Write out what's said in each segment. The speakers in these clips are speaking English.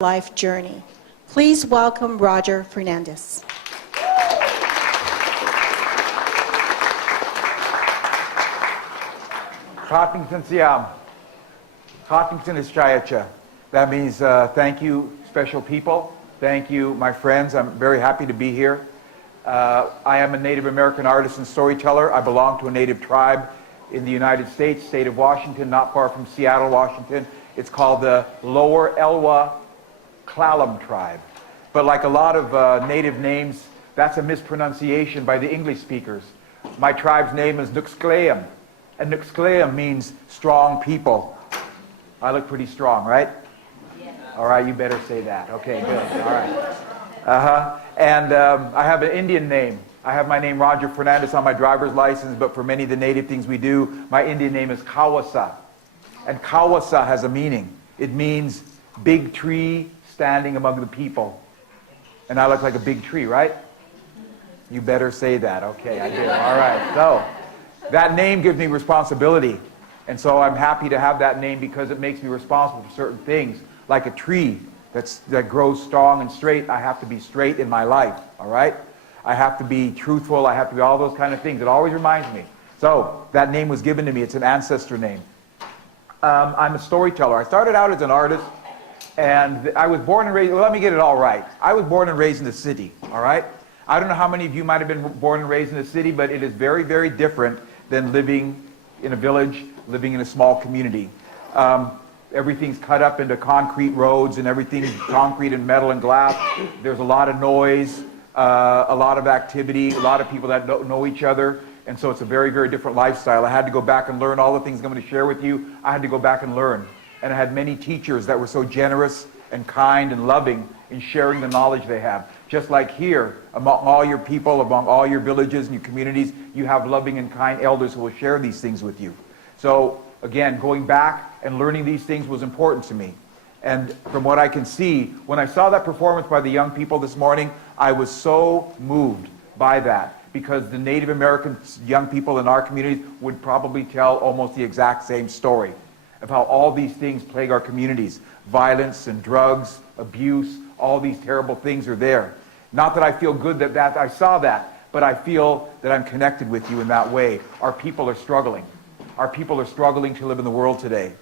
life journey. Please welcome Roger Fernandes. Khatington Siam. Khatington is Chayacha. That means thank you, special people. Thank you, my friends. I'm very happy to be here. I am a Native American artist and storyteller. I belong to a Native tribe in the United States, state of Washington, not far from Seattle, Washington. It's called the Lower Elwha Clallam tribe. But like a lot of Native names, that's a mispronunciation by the English speakers. My tribe's name is Nuxkleam, and Nuxkleim means strong people. I look pretty strong, right? Yeah. All right, you better say that. Okay, good. All right. And I have an Indian name. I have my name Roger Fernandes on my driver's license, but for many of the Native things we do, my Indian name is Kawasa. And Kawasa has a meaning. It means big tree standing among the people. And I look like a big tree, right? You better say that. Okay, I did. All right. So that name gives me responsibility. And so I'm happy to have that name because it makes me responsible for certain things. Like a tree that grows strong and straight, I have to be straight in my life, all right? I have to be truthful, I have to be all those kind of things. It always reminds me. So that name was given to me. It's an ancestor name. I'm a storyteller. I started out as an artist, and I was born and raised, well, let me get it all right. I was born and raised in the city, all right? I don't know how many of you might have been born and raised in the city, but it is very, very different than living in a village, living in a small community. Everything's cut up into concrete roads, and everything's concrete and metal and glass. There's a lot of noise, a lot of activity, a lot of people that don't know each other. And so it's a very, very different lifestyle. I had to go back and learn all the things I'm going to share with you. I had to go back and learn. And I had many teachers that were so generous and kind and loving in sharing the knowledge they have. Just like here, among all your people, among all your villages and your communities, you have loving and kind elders who will share these things with you. So again, going back and learning these things was important to me. And from what I can see, when I saw that performance by the young people this morning, I was so moved by that, because the Native American young people in our communities would probably tell almost the exact same story of how all these things plague our communities. Violence and drugs, abuse, all these terrible things are there. Not that I feel good that I saw that, but I feel that I'm connected with you in that way. Our people are struggling. Our people are struggling to live in the world today.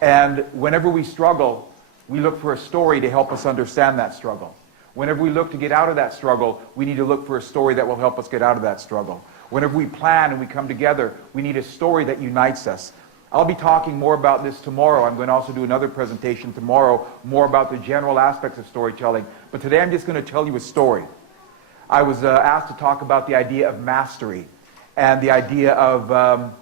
And whenever we struggle, we look for a story to help us understand that struggle. Whenever we look to get out of that struggle, we need to look for a story that will help us get out of that struggle. Whenever we plan and we come together, we need a story that unites us. I'll be talking more about this tomorrow. I'm going to also do another presentation tomorrow, more about the general aspects of storytelling. But today I'm just going to tell you a story. I was asked to talk about the idea of mastery and the idea of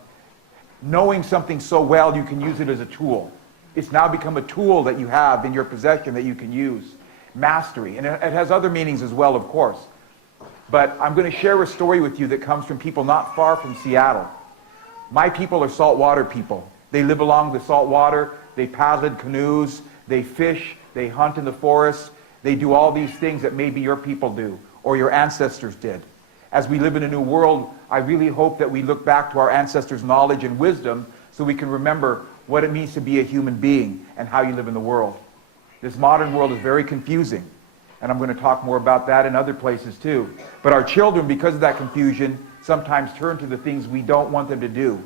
knowing something so well you can use it as a tool. It's now become a tool that you have in your possession that you can use. Mastery. And it has other meanings as well, of course. But I'm going to share a story with you that comes from people not far from Seattle. My people are saltwater people. They live along the salt water. They paddle in canoes. They fish. They hunt in the forest. They do all these things that maybe your people do or your ancestors did. As we live in a new world, I really hope that we look back to our ancestors' knowledge and wisdom so we can remember what it means to be a human being and how you live in the world. This modern world is very confusing, and I'm going to talk more about that in other places too. But our children, because of that confusion, sometimes turn to the things we don't want them to do.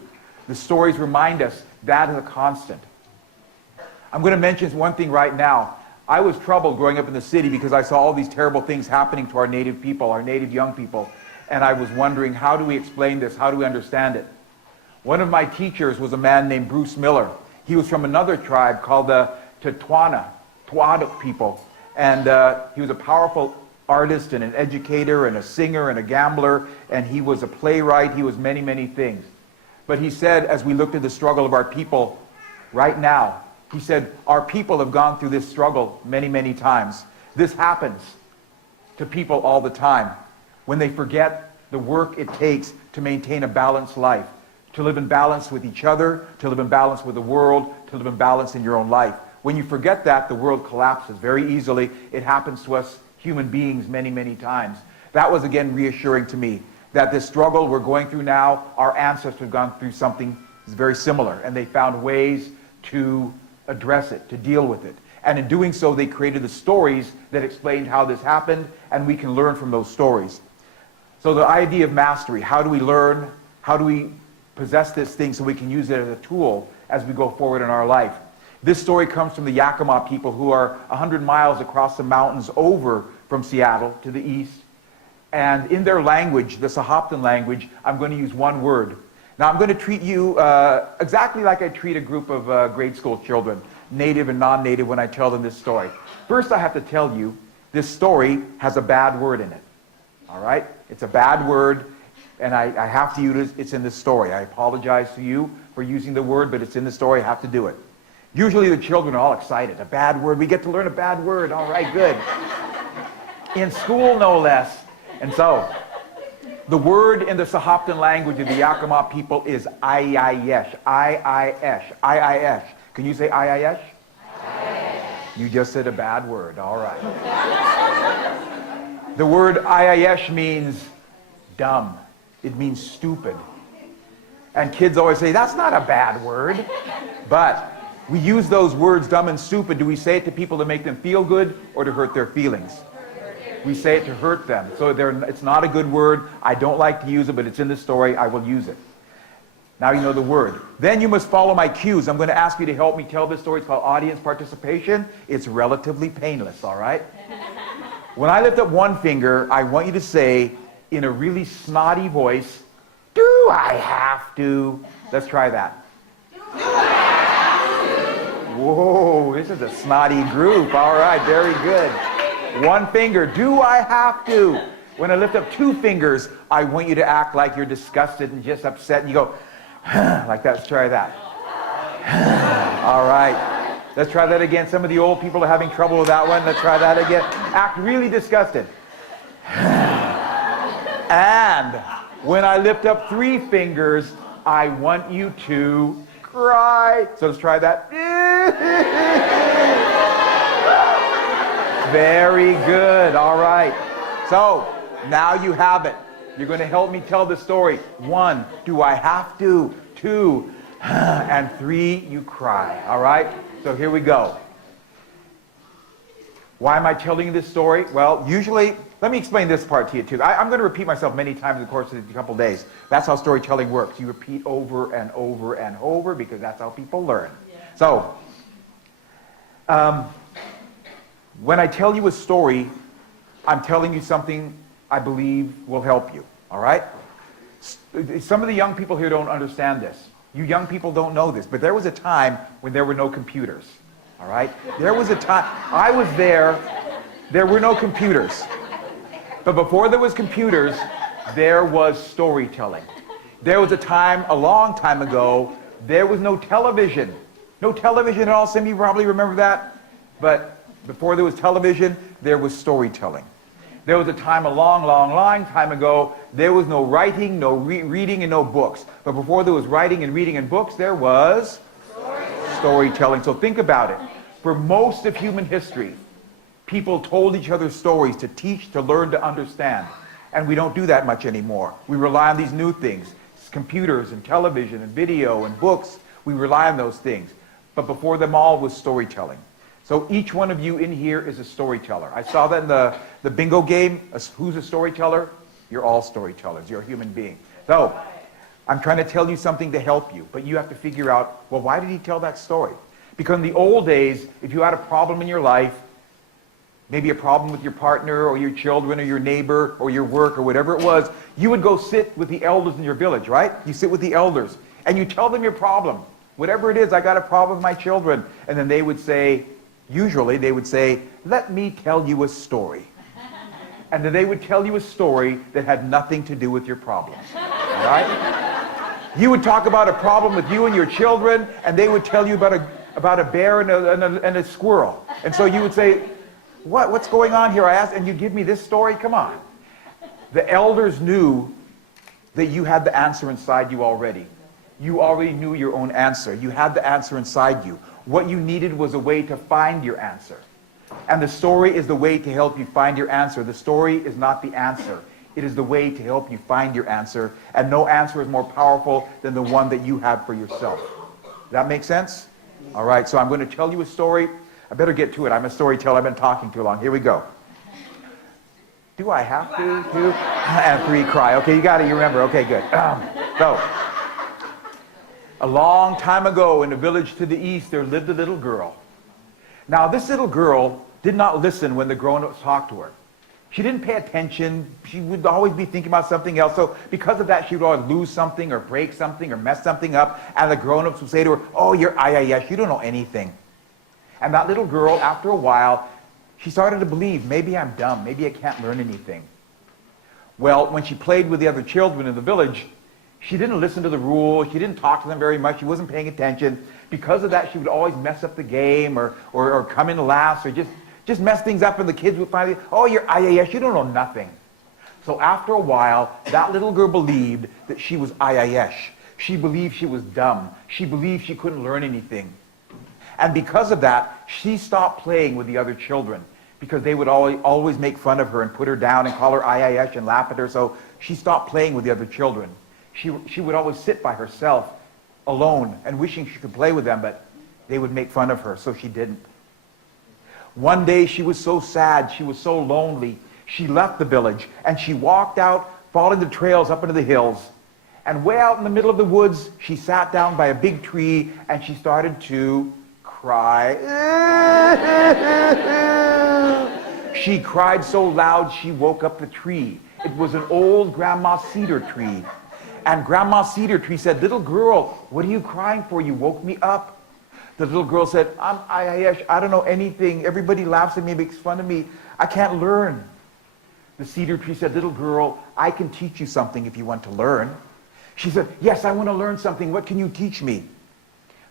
The stories remind us that is a constant. I'm going to mention one thing right now. I was troubled growing up in the city because I saw all these terrible things happening to our Native people, our Native young people. And I was wondering, how do we explain this? How do we understand it? One of my teachers was a man named Bruce Miller. He was from another tribe called the Tuatha people. And he was a powerful artist and an educator and a singer and a gambler. And he was a playwright. He was many, many things. But he said, as we looked at the struggle of our people right now, he said, our people have gone through this struggle many, many times. This happens to people all the time when they forget the work it takes to maintain a balanced life, to live in balance with each other, to live in balance with the world, to live in balance in your own life. When you forget that, the world collapses very easily. It happens to us human beings many, many times. That was, again, reassuring to me, that this struggle we're going through now, our ancestors have gone through something very similar, and they found ways to address it, to deal with it. And in doing so, they created the stories that explained how this happened, and we can learn from those stories. So the idea of mastery, how do we learn? How do we possess this thing so we can use it as a tool as we go forward in our life? This story comes from the Yakima people who are 100 miles across the mountains over from Seattle to the east. And in their language, the Sahaptin language, I'm going to use one word. Now I'm going to treat you exactly like I treat a group of grade school children, native and non-native, when I tell them this story. First I have to tell you, this story has a bad word in it. All right? It's a bad word, and I have to use it. It's in the story. I apologize to you for using the word, but it's in the story. I have to do it. Usually the children are all excited. A bad word. We get to learn a bad word. All right, good. In school, no less. And so, the word in the Sahaptin language of the Yakima people is I-I-Esh. I-I-Esh. I-I-Esh. Can you say I-I-Esh? I-I-Esh. You just said a bad word. All right. The word I-I-Esh means dumb. It means stupid. And kids always say, that's not a bad word. But we use those words, dumb and stupid. Do we say it to people to make them feel good or to hurt their feelings? We say it to hurt them. So it's not a good word. I don't like to use it, but it's in the story. I will use it. Now you know the word. Then you must follow my cues. I'm going to ask you to help me tell this story. It's called audience participation. It's relatively painless, all right? When I lift up one finger, I want you to say, in a really snotty voice, do I have to? Let's try that. Do I have to? Whoa, this is a snotty group. All right, very good. One finger, do I have to? When I lift up two fingers, I want you to act like you're disgusted and just upset, and you go, like that. Let's try that. All right. Let's try that again. Some of the old people are having trouble with that one. Let's try that again. Act really disgusted. And when I lift up three fingers, I want you to cry. So let's try that. Very good. All right. So now you have it. You're going to help me tell the story. 1, do I have to? 2, and 3, you cry. All right? So here we go. Why am I telling you this story? Well, usually, let me explain this part to you too. I'm going to repeat myself many times in the course of a couple days. That's how storytelling works. You repeat over and over and over because that's how people learn. Yeah. So, when I tell you a story, I'm telling you something I believe will help you, all right? Some of the young people here don't understand this. You young people don't know this, but there was a time when there were no computers, all right? There was a time, I was there were no computers. But before there was computers, there was storytelling. There was a time, a long time ago, there was no television. No television at all. Some of you probably remember that. But before there was television, there was storytelling. There was a time, a long, long, long time ago, there was no writing, no reading, and no books. But before there was writing and reading and books, there was storytelling. So think about it. For most of human history, people told each other stories to teach, to learn, to understand. And we don't do that much anymore. We rely on these new things, computers and television and video and books. We rely on those things. But before them all was storytelling. So each one of you in here is a storyteller. I saw that in the bingo game. Who's a storyteller? You're all storytellers. You're a human being. So I'm trying to tell you something to help you. But you have to figure out, well, why did he tell that story? Because in the old days, if you had a problem in your life, maybe a problem with your partner or your children or your neighbor or your work or whatever it was, you would go sit with the elders in your village, right? You sit with the elders and you tell them your problem. Whatever it is, I got a problem with my children. And then they would say, usually they would say, let me tell you a story. And then they would tell you a story that had nothing to do with your problem. All right? You would talk about a problem with you and your children, and they would tell you about a bear and a squirrel. And so you would say, what's going on here? I asked, and you give me this story? Come on. The elders knew that you had the answer inside you already. You already knew your own answer. You had the answer inside you. What you needed was a way to find your answer. And the story is the way to help you find your answer. The story is not the answer. It is the way to help you find your answer. And no answer is more powerful than the one that you have for yourself. Does that make sense? All right, so I'm going to tell you a story. I better get to it. I'm a storyteller. I've been talking too long. Here we go. Do I have to? 2 and 3, cry. Okay, you got it. You remember. Okay, good. So, a long time ago in a village to the east, there lived a little girl. Now, this little girl did not listen when the grown-ups talked to her. She didn't pay attention. She would always be thinking about something else. So because of that, she would always lose something or break something or mess something up. And the grown-ups would say to her, oh, you're I-I-Esh, you don't know anything. And that little girl, after a while, she started to believe, maybe I'm dumb. Maybe I can't learn anything. Well, when she played with the other children in the village, she didn't listen to the rules. She didn't talk to them very much. She wasn't paying attention. Because of that, she would always mess up the game or come in last or just mess things up, and the kids would finally, oh, you're I-I-Esh, you don't know nothing. So after a while, that little girl believed that she was I-I-Esh. She believed she was dumb. She believed she couldn't learn anything. And because of that, she stopped playing with the other children because they would always make fun of her and put her down and call her I-I-Esh and laugh at her. So she stopped playing with the other children. She would always sit by herself alone and wishing she could play with them, but they would make fun of her, so she didn't. One day she was so sad, she was so lonely, she left the village and she walked out, following the trails up into the hills. And way out in the middle of the woods, she sat down by a big tree and she started to cry. She cried so loud she woke up the tree. It was an old grandma cedar tree. And Grandma Cedar Tree said, little girl, what are you crying for? You woke me up. The little girl said, I'm I-I-Esh, I don't know anything. Everybody laughs at me, makes fun of me. I can't learn. The cedar tree said, little girl, I can teach you something if you want to learn. She said, yes, I want to learn something. What can you teach me?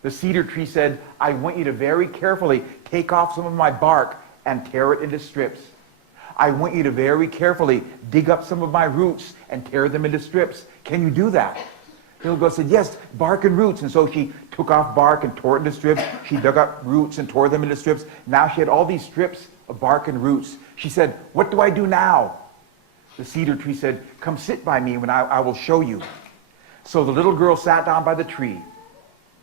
The cedar tree said, I want you to very carefully take off some of my bark and tear it into strips. I want you to very carefully dig up some of my roots and tear them into strips. Can you do that? The little girl said, yes, bark and roots. And so she took off bark and tore it into strips. She dug up roots and tore them into strips. Now she had all these strips of bark and roots. She said, what do I do now? The cedar tree said, come sit by me and I will show you. So the little girl sat down by the tree.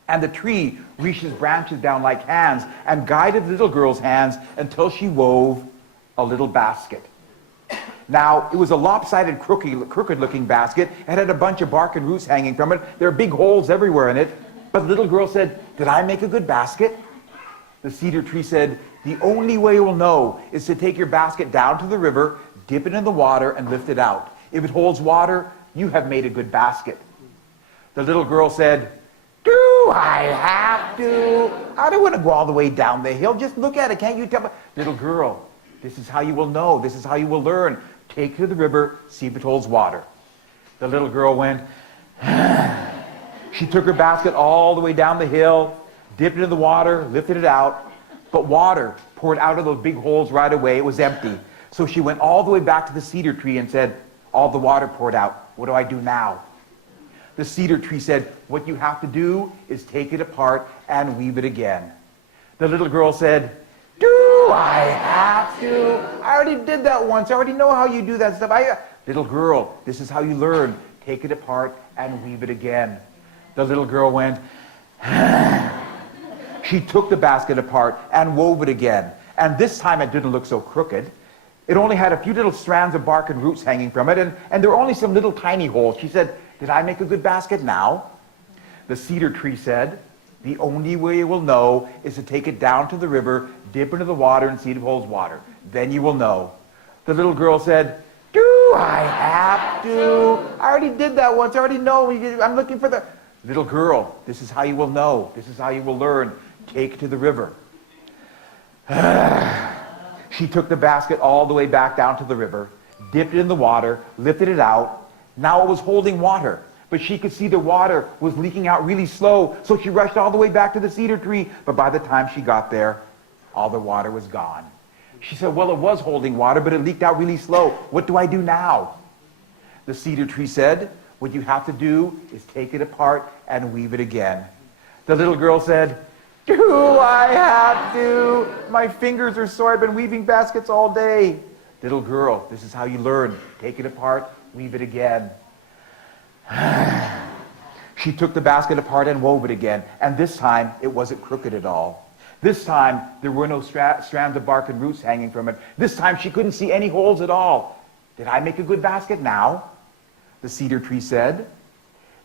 And the tree reached its branches down like hands and guided the little girl's hands until she wove a little basket. Now, it was a lopsided, crooked-looking basket. It had a bunch of bark and roots hanging from it. There are big holes everywhere in it. But the little girl said, did I make a good basket? The cedar tree said, the only way you'll know is to take your basket down to the river, dip it in the water, and lift it out. If it holds water, you have made a good basket. The little girl said, do I have to? I don't want to go all the way down the hill. Just look at it. Can't you tell me? Little girl, this is how you will know. This is how you will learn. Take it to the river, see if it holds water. The little girl went. She took her basket all the way down the hill, dipped it in the water, lifted it out. But water poured out of those big holes right away. It was empty. So she went all the way back to the cedar tree and said, all the water poured out. What do I do now? The cedar tree said, what you have to do is take it apart and weave it again. The little girl said, do I have to? I already did that once. I already know how you do that stuff. Little girl, this is how you learn. Take it apart and weave it again. The little girl went. She took the basket apart and wove it again. And this time it didn't look so crooked. It only had a few little strands of bark and roots hanging from it, and there were only some little tiny holes. She said, did I make a good basket now? The cedar tree said, the only way you will know is to take it down to the river, dip into the water, and see if it holds water. Then you will know. The little girl said, do I have to? I already did that once. I already know. I'm looking for the... Little girl, this is how you will know. This is how you will learn. Take it to the river. She took the basket all the way back down to the river, dipped it in the water, lifted it out. Now it was holding water, but she could see the water was leaking out really slow, so she rushed all the way back to the cedar tree. But by the time she got there, all the water was gone. She said, well, it was holding water, but it leaked out really slow. What do I do now? The cedar tree said, what you have to do is take it apart and weave it again. The little girl said, do I have to? My fingers are sore. I've been weaving baskets all day. Little girl, this is how you learn. Take it apart, weave it again. She took the basket apart and wove it again. And this time, it wasn't crooked at all. This time, there were no strands of bark and roots hanging from it. This time, she couldn't see any holes at all. Did I make a good basket now? The cedar tree said.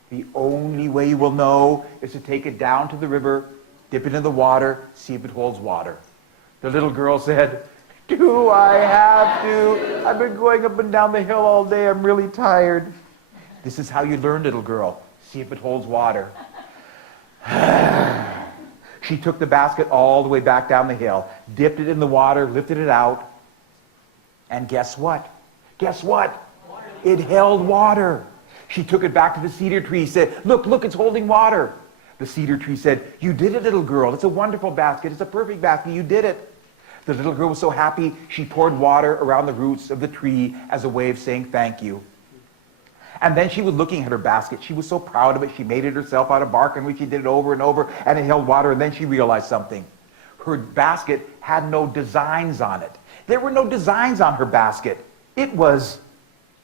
The only way you will know is to take it down to the river, dip it in the water, see if it holds water. The little girl said, do I have to? I've been going up and down the hill all day. I'm really tired. This is how you learn, little girl. See if it holds water. She took the basket all the way back down the hill, dipped it in the water, lifted it out, and guess what? Guess what? Water. It held water. She took it back to the cedar tree, said, look, look, it's holding water. The cedar tree said, you did it, little girl. It's a wonderful basket. It's a perfect basket. You did it. The little girl was so happy, she poured water around the roots of the tree as a way of saying thank you. And then she was looking at her basket. She was so proud of it. She made it herself out of bark, and she did it over and over, and it held water. And then she realized something. Her basket had no designs on it. There were no designs on her basket. It was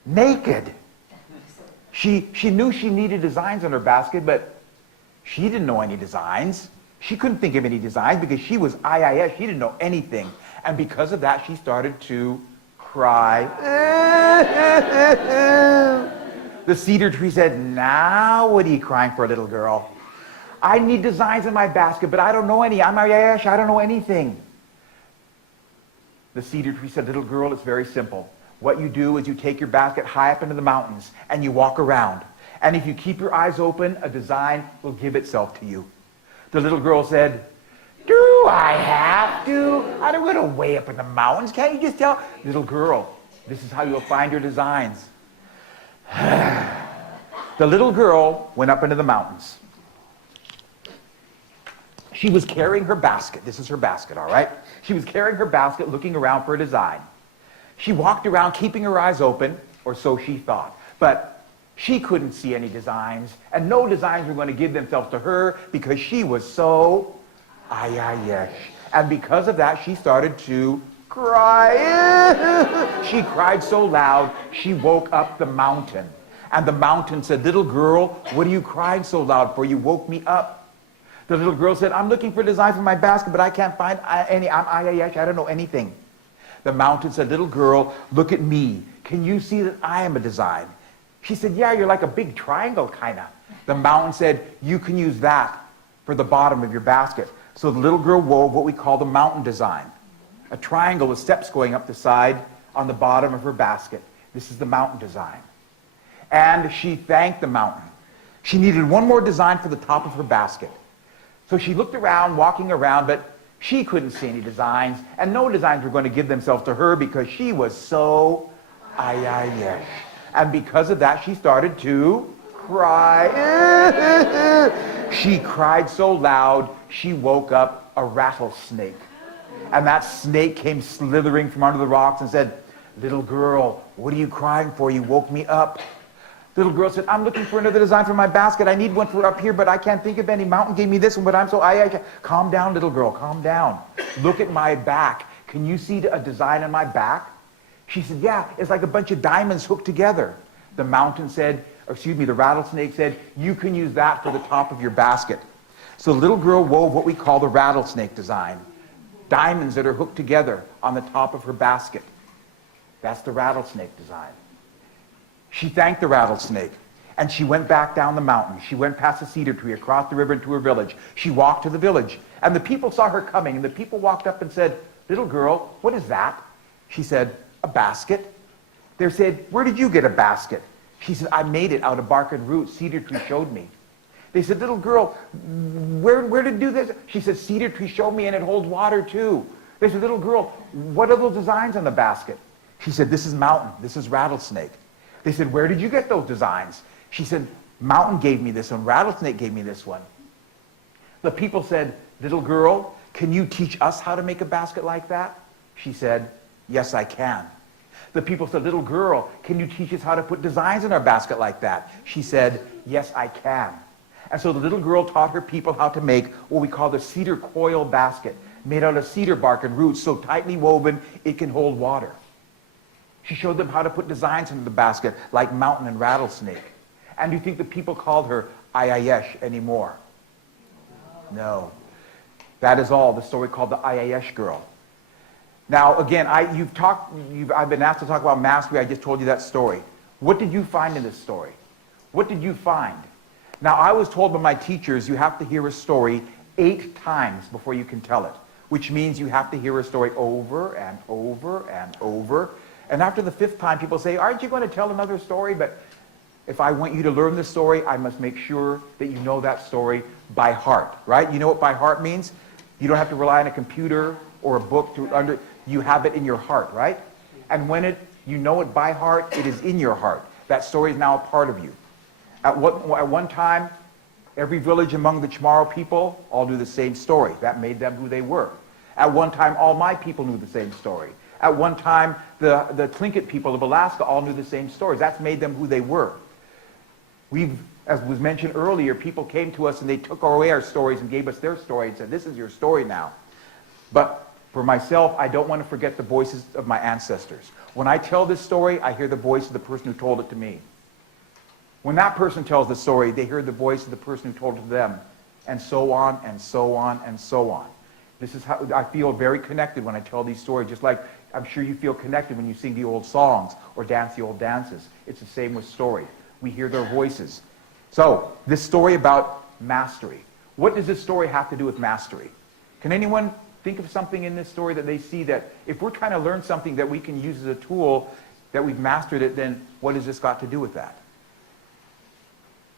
naked. She knew she needed designs on her basket, but she didn't know any designs. She couldn't think of any designs because she was I-I-Esh. She didn't know anything. And because of that, she started to cry. The cedar tree said, now what are you crying for, little girl? I need designs in my basket, but I don't know any. I'm I-I-Esh. I don't know anything. The cedar tree said, little girl, it's very simple. What you do is you take your basket high up into the mountains and you walk around. And if you keep your eyes open, a design will give itself to you. The little girl said, do I have to? I don't want to way up in the mountains. Can't you just tell? Little girl, this is how you'll find your designs. The little girl went up into the mountains. She was carrying her basket. This is her basket, all right? She was carrying her basket, looking around for a design. She walked around, keeping her eyes open, or so she thought. But she couldn't see any designs, and no designs were going to give themselves to her because she was so I-I-Esh. And because of that, she started to cry. She cried so loud, she woke up the mountain. And the mountain said, little girl, what are you crying so loud for? You woke me up. The little girl said, I'm looking for a design for my basket, but I can't find any. I'm I-I-Esh. I don't know anything. The mountain said, little girl, look at me. Can you see that I am a design? She said, yeah, you're like a big triangle, kind of. The mountain said, you can use that for the bottom of your basket. So the little girl wove what we call the mountain design. A triangle with steps going up the side on the bottom of her basket. This is the mountain design. And she thanked the mountain. She needed one more design for the top of her basket. So she looked around, walking around, but she couldn't see any designs, and no designs were going to give themselves to her because she was so I-I-Esh. And because of that, she started to cry. She cried so loud, she woke up a rattlesnake. And that snake came slithering from under the rocks and said, little girl, what are you crying for? You woke me up. Little girl said, I'm looking for another design for my basket. I need one for up here, but I can't think of any. Mountain gave me this one, but I'm so I calm down, little girl, calm down. Look at my back. Can you see a design on my back? She said, yeah, it's like a bunch of diamonds hooked together. The mountain said, or excuse me, the rattlesnake said, you can use that for the top of your basket. So the little girl wove what we call the rattlesnake design. Diamonds that are hooked together on the top of her basket. That's the rattlesnake design. She thanked the rattlesnake, and she went back down the mountain. She went past the cedar tree, across the river into her village. She walked to the village, and the people saw her coming, and the people walked up and said, little girl, what is that? She said, a basket. They said, where did you get a basket? She said, I made it out of bark and roots. Cedar tree showed me. They said, little girl, where did you do this? She said, cedar tree showed me, and it holds water too. They said, little girl, what are those designs on the basket? She said, this is mountain, this is rattlesnake. They said, where did you get those designs? She said, mountain gave me this one, rattlesnake gave me this one. The people said, little girl, can you teach us how to make a basket like that? She said, yes, I can. The people said, little girl, can you teach us how to put designs in our basket like that? She said, yes, I can. And so the little girl taught her people how to make what we call the cedar coil basket, made out of cedar bark and roots, so tightly woven it can hold water. She showed them how to put designs into the basket like mountain and rattlesnake. And do you think the people called her I-I-Esh anymore? No. That is all, the story called the I-I-Esh Girl. Now, again, I've been asked to talk about mastery. I just told you that story. What did you find in this story? What did you find? Now, I was told by my teachers, you have to hear a story 8 times before you can tell it, which means you have to hear a story over and over and over. And after the 5th time, people say, aren't you going to tell another story? But if I want you to learn the story, I must make sure that you know that story by heart, right? You know what by heart means? You don't have to rely on a computer or a book you have it in your heart, right? And when you know it by heart, it is in your heart. That story is now a part of you. At one time, every village among the Chamorro people all knew the same story. That made them who they were. At one time, all my people knew the same story. At one time, the Tlingit people of Alaska all knew the same stories. That's made them who they were. As was mentioned earlier, people came to us and they took away our stories and gave us their story and said, this is your story now. But for myself, I don't want to forget the voices of my ancestors. When I tell this story, I hear the voice of the person who told it to me. When that person tells the story, they hear the voice of the person who told it to them, and so on, and so on, and so on. This is how I feel very connected when I tell these stories, just like I'm sure you feel connected when you sing the old songs or dance the old dances. It's the same with story. We hear their voices. So, this story about mastery. What does this story have to do with mastery? Can anyone think of something in this story that they see that if we're trying to learn something that we can use as a tool, that we've mastered it, then what has this got to do with that?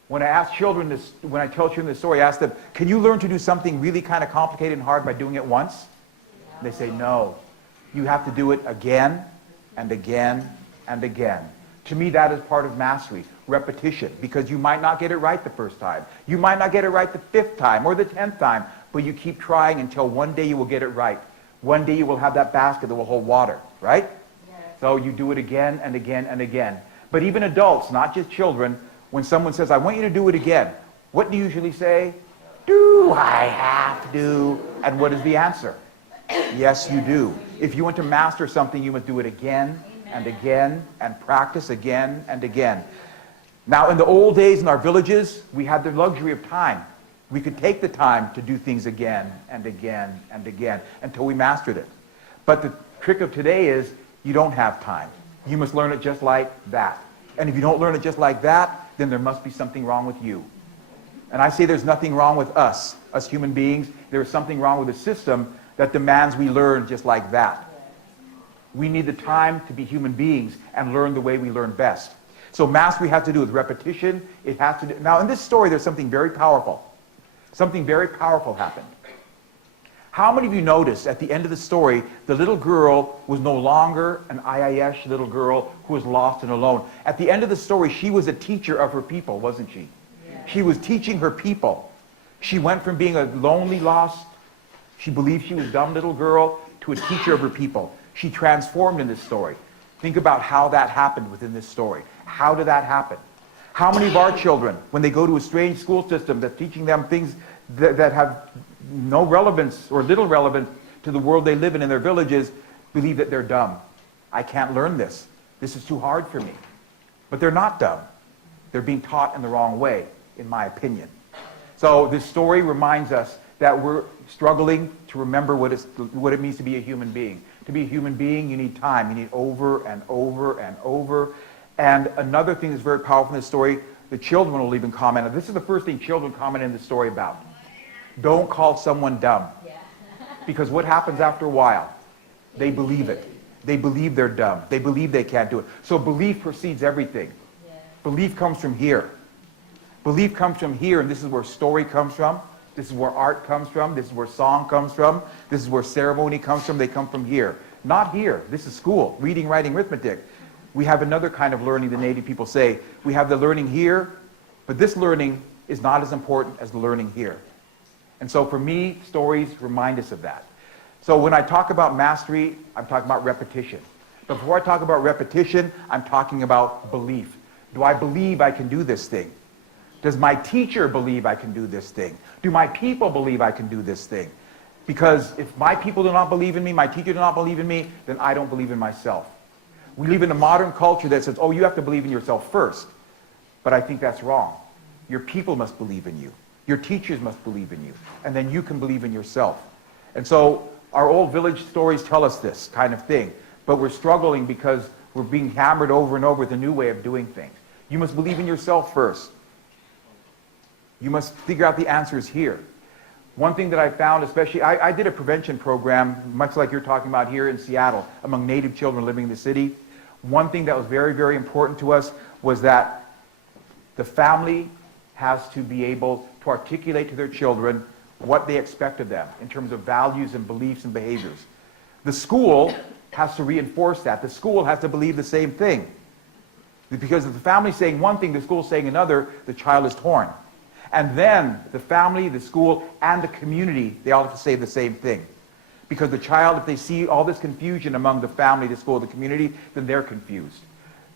When I ask children this, when I tell children this story, I ask them, can you learn to do something really kind of complicated and hard by doing it once? They say, no. You have to do it again and again and again. To me, that is part of mastery, repetition, because you might not get it right the first time. You might not get it right the 5th time or the 10th time, but you keep trying until one day you will get it right. One day you will have that basket that will hold water, right? Yes. So you do it again and again and again. But even adults, not just children, when someone says, I want you to do it again, what do you usually say? Do I have to? And what is the answer? Yes, you do. If you want to master something, you must do it again and again and practice again and again. Now, in the old days in our villages, we had the luxury of time. We could take the time to do things again and again and again until we mastered it. But the trick of today is you don't have time. You must learn it just like that. And if you don't learn it just like that, then there must be something wrong with you. And I say there's nothing wrong with us human beings. There is something wrong with the system that demands we learn just like that. We need the time to be human beings and learn the way we learn best. So mastery has to do with repetition. It has to do. Now, in this story, there's something very powerful. Something very powerful happened. How many of you noticed at the end of the story, the little girl was no longer an I-I-Esh little girl who was lost and alone? At the end of the story, she was a teacher of her people, wasn't she? Yeah. She was teaching her people. She went from being a lonely, lost, she believed she was a dumb little girl, to a teacher of her people. She transformed in this story. Think about how that happened within this story. How did that happen? How many of our children, when they go to a strange school system that's teaching them things that have no relevance or little relevance to the world they live in their villages, believe that they're dumb? I can't learn this. This is too hard for me. But they're not dumb. They're being taught in the wrong way, in my opinion. So this story reminds us that we're struggling to remember what it means to be a human being. To be a human being, you need time. You need over and over and over. And another thing that's very powerful in this story, the children will even comment. This is the first thing children comment in the story about. Don't call someone dumb. Because what happens after a while? They believe it. They believe they're dumb. They believe they can't do it. So belief precedes everything. Belief comes from here. Belief comes from here, and this is where story comes from. This is where art comes from. This is where song comes from. This is where ceremony comes from. They come from here. Not here. This is school. Reading, writing, arithmetic. We have another kind of learning the native people say. We have the learning here, but this learning is not as important as the learning here. And so for me, stories remind us of that. So when I talk about mastery, I'm talking about repetition. But before I talk about repetition, I'm talking about belief. Do I believe I can do this thing? Does my teacher believe I can do this thing? Do my people believe I can do this thing? Because if my people do not believe in me, my teacher do not believe in me, then I don't believe in myself. We live in a modern culture that says, oh, you have to believe in yourself first. But I think that's wrong. Your people must believe in you. Your teachers must believe in you. And then you can believe in yourself. And so our old village stories tell us this kind of thing, but we're struggling because we're being hammered over and over with a new way of doing things. You must believe in yourself first. You must figure out the answers here. One thing that I found, especially, I did a prevention program, much like you're talking about here in Seattle, among Native children living in the city. One thing that was very, very important to us was that the family has to be able to articulate to their children what they expect of them in terms of values and beliefs and behaviors. The school has to reinforce that. The school has to believe the same thing. Because if the family's saying one thing, the school's saying another, the child is torn. And then the family, the school, and the community, they all have to say the same thing. Because the child, if they see all this confusion among the family, the school, the community, then they're confused.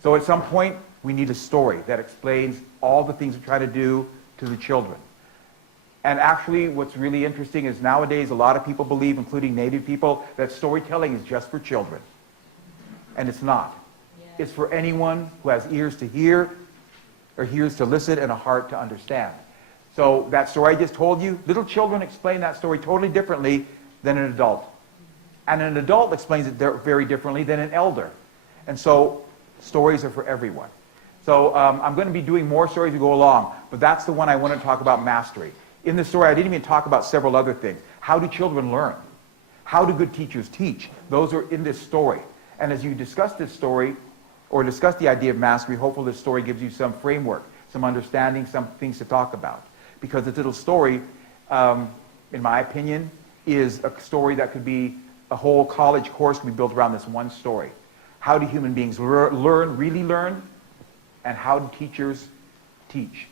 So at some point, we need a story that explains all the things we're trying to do to the children. And actually, what's really interesting is nowadays, a lot of people believe, including Native people, that storytelling is just for children. And it's not. Yeah. It's for anyone who has ears to hear, or ears to listen, and a heart to understand. So that story I just told you, little children explain that story totally differently than an adult. And an adult explains it very differently than an elder. And so stories are for everyone. So I'm going to be doing more stories as we go along, but that's the one I want to talk about, mastery. In this story, I didn't even talk about several other things. How do children learn? How do good teachers teach? Those are in this story. And as you discuss this story, or discuss the idea of mastery, hopefully this story gives you some framework, some understanding, some things to talk about. Because this little story, in my opinion, is a story that could be a whole college course could be built around this one story. How do human beings really learn? And how do teachers teach?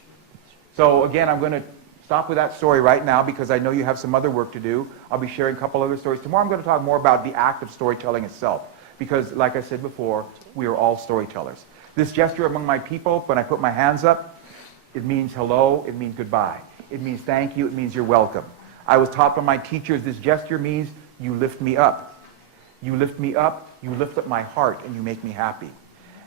So again, I'm going to stop with that story right now because I know you have some other work to do. I'll be sharing a couple other stories. Tomorrow I'm going to talk more about the act of storytelling itself. Because like I said before, we are all storytellers. This gesture among my people, when I put my hands up, it means hello, it means goodbye. It means thank you, it means you're welcome. I was taught by my teachers, this gesture means you lift me up. You lift me up, you lift up my heart, and you make me happy.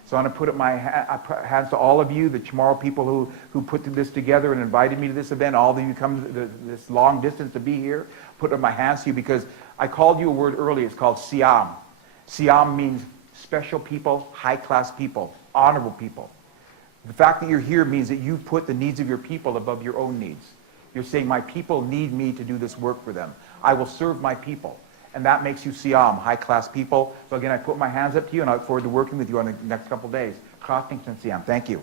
So I'm going to put up my hands to all of you, the tomorrow people who put this together and invited me to this event, all of you come this long distance to be here, put up my hands to you because I called you a word earlier, it's called Siam. Siam means special people, high-class people, honorable people. The fact that you're here means that you put the needs of your people above your own needs. You're saying, my people need me to do this work for them. I will serve my people. And that makes you Siam, high-class people. So again, I put my hands up to you, and I look forward to working with you on the next couple of days. Siam. Thank you.